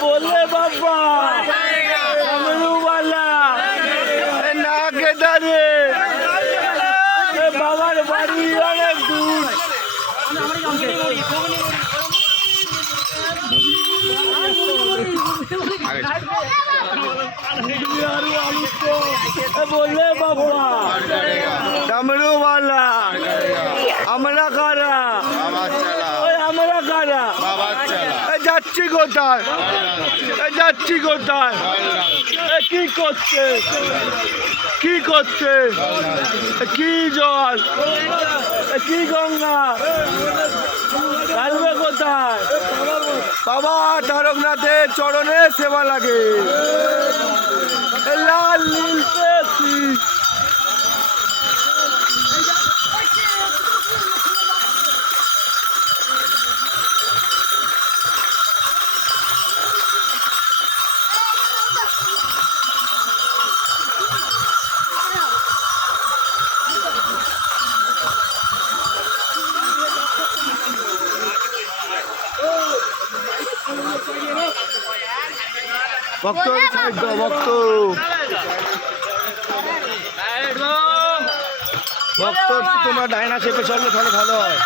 बोले बाबा डमरू वाला ना केदारे बाবার বাড়ি অনেক দূর। बोले बाबा डमरू वाला আমরা কারা আমরা কারা যাচ্ছি কোথায় যাচ্ছি কোথায় কি করছে কি করছে কি জল কি গঙ্গা আসবে কোথায় বাবা তারকনাথের চরণে সেবা লাগে লাল নীল পেয়েছি ভক্ত ভক্ত ভক্ত তোমরা ডাইনা চেপে চললে তাহলে ভালো হয়।